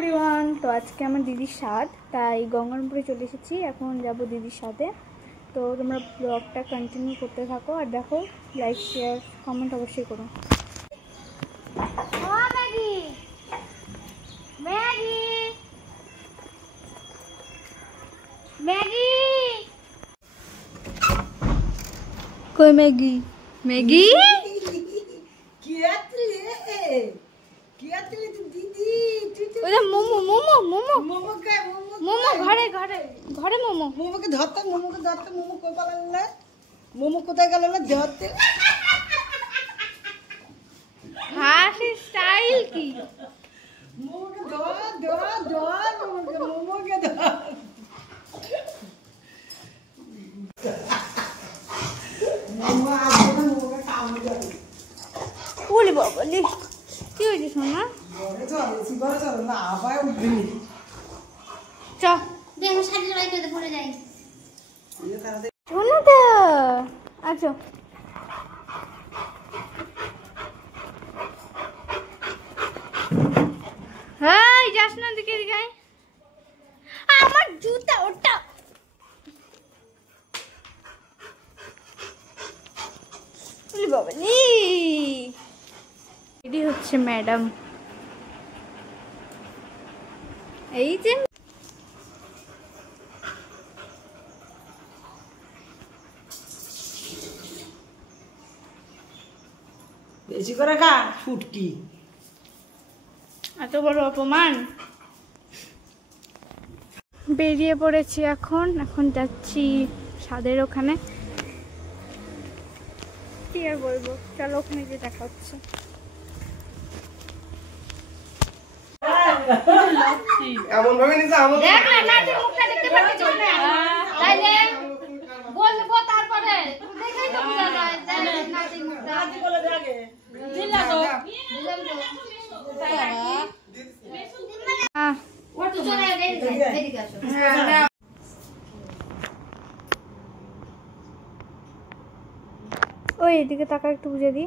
Everyone, তো আজকে আমার দিদির স্বাদ, তাই গঙ্গারামপুরে চলে এসেছি। এখন যাব দিদির সাথে। তো তোমরা ব্লগটা কন্টিনিউ করতে থাকো আর দেখো, লাইক শেয়ার কমেন্ট অবশ্যই করো। কই ম্যাগি? ম্যাগি মোমো মোমো মোমো মোমো ঘরে ঘরে ঘরে মোমো। মোমোকে ধরতে মোমো কই পালাল না? মোমো কোথায় গেল না ধরতে? হাসির স্টাইল কি? মোমোকে ধর মোমোকে ধর। মোমো আসবে না, মোমোকে কামড়ে যাবে। ওরে বাবা লে, কি হয়েছে সোনা? ঘরে চল না, আবার উঠবি। চ দেখো শাড়ি জড়াই করে পড়ে যাই। শোনো তো, আচ্ছা হাই যাস না, দিকে দিকে আমার জুতা ওটা। ওরে বাবা লে, এটি হচ্ছে ম্যাডাম। এই যে বেশি করে খা ফুটকি। এত বড় অপমান। বেরিয়ে পড়েছি এখন যাচ্ছি স্বাদের ওখানে। কি আর বলবো, চলো ওখানে গিয়ে দেখা হচ্ছে। এমন ভাবে নিছে আমল দেখ না, নাচের মুখটা দেখতে পাচ্ছিস না? তাইলে বলবো তারপরে দেখেই তো বুঝা যায় নাচের মুখটা। নাচি বলে দেখে দিলা তো দিলাম তো তাই কি ওর তো চলে এদিকে আসো। ওই এদিকে তাকা, একটু বুঝে দি।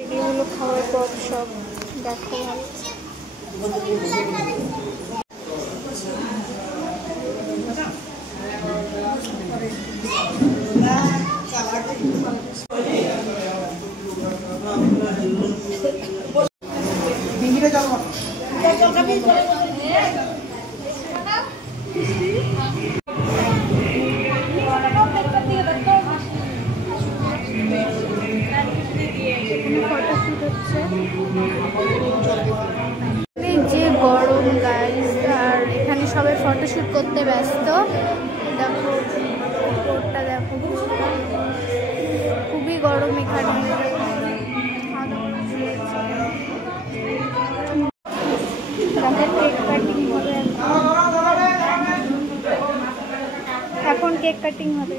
এগুলো খাওয়ার পর সব দেখো যে গরম গাইস, আর এখানে সবাই ফটোশুট করতে ব্যস্ত। দেখো রোডটা দেখো, খুবই গরম এখানে। এখন কেক কাটিং হবে।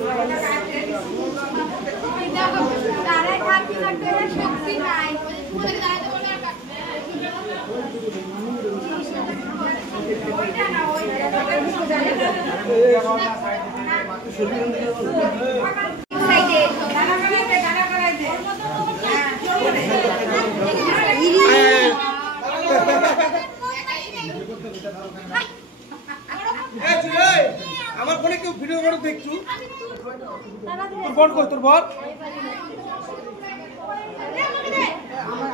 আমার ফোনে কেউ ভিডিও করে দেখছু? তোর বল কই, তোর বল।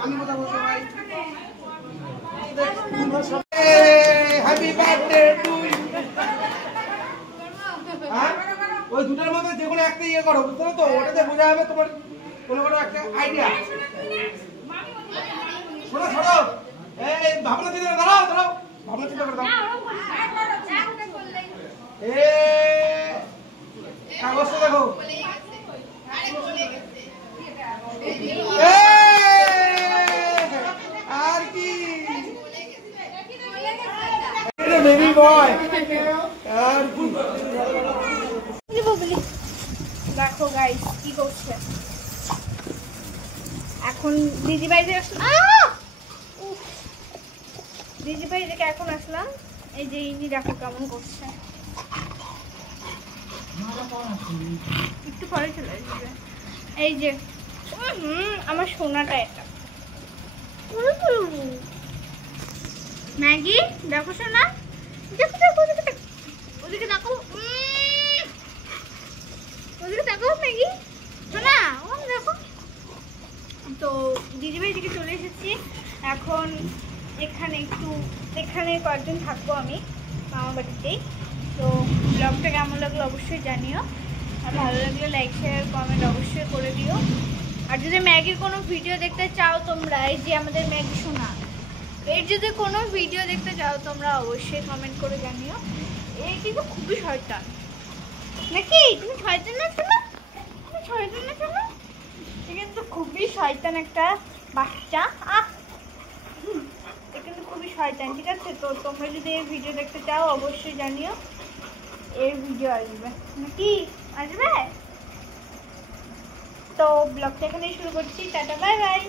আমি কথা বলছি ভাই। Happy birthday to you. হ্যাঁ, ওই দুটার মধ্যে যে কোনো একটা ইয়ে করো, বুঝছো তো? ওটাতে বোঝা যাবে তোমার কোনো একটা আইডিয়া। শোনো শোনো, এই ভাবনা চিন্তা করে দাঁড়াও, ভাবনা চিন্তা করে দাও। কাগজটা দেখো। আর কি বেবি বয়, আর কি দেখো গাইস কি করছে এখন। দিদিভাই যে দিদিভাই থেকে এখন আসলাম। এই যে ইনি দেখো কেমন করছে। একটু পরে চলে আসবে। এই যে আমার সোনাটা এটা ম্যাগি, দেখো সোনা, দেখো দেখো ওদিকে দেখো, ওদিকে দেখো ম্যাগি সোনা, ও দেখো। তো দিদিভাই দিকে চলে এসেছি এখন। এখানে কয়েকদিন থাকবো আমি মামা বাড়িতেই। তো ব্লগটা কেমন লাগলো অবশ্যই জানিও, আর ভালো লাগলে লাইক শেয়ার কমেন্ট অবশ্যই করে দিও। আর যদি ম্যাগির কোনো ভিডিও দেখতে চাও তোমরা, এই যে আমাদের ম্যাগি সোনা, এর যদি কোনো ভিডিও দেখতে চাও তোমরা অবশ্যই কমেন্ট করে জানিও। এই কিন্তু খুবই শয়তান নাকি? তুমি শয়তান না শোনা, তুমি শয়তান না শোনা, এ কিন্তু খুবই শয়তান একটা বাচ্চা। এ কিন্তু খুবই শয়তান, ঠিক আছে? তো তোমরা যদি এই ভিডিও দেখতে চাও অবশ্যই জানিও, এর ভিডিও আসবে নাকি? আসবে। তো ব্লগটা এখানেই শুরু করছি, টাটা বাই বাই।